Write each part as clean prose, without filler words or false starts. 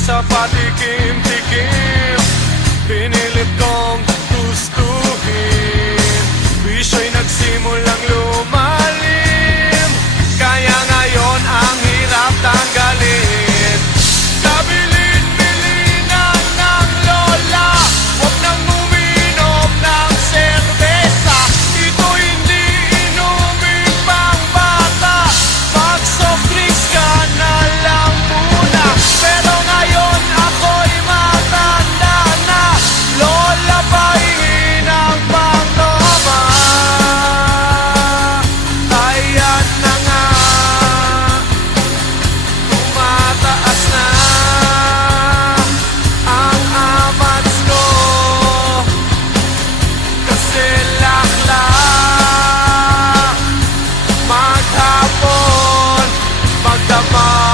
sa patikim-tikim. Pinilit kong gustuhin, bisyo'y nagsimulang lumalim. Kaya ngayon ang hirap tanggalin. Kabilin-bilinan ng lola, huwag nang uminom ng serbesa. Ito hindi inumin pang bata, mag-soft drinks ka na lang muna. Pero ngayon ako'y matanda na, lola paingin ang pangtoma. Ayan na nga, tumataas na ang amats ko, kasi lakla maghapon magdamag.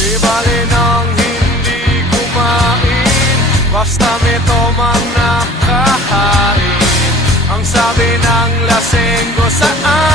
Di bali nang hindi kumain, basta may tomang nakahain. Ang sabi ng lasenggo saan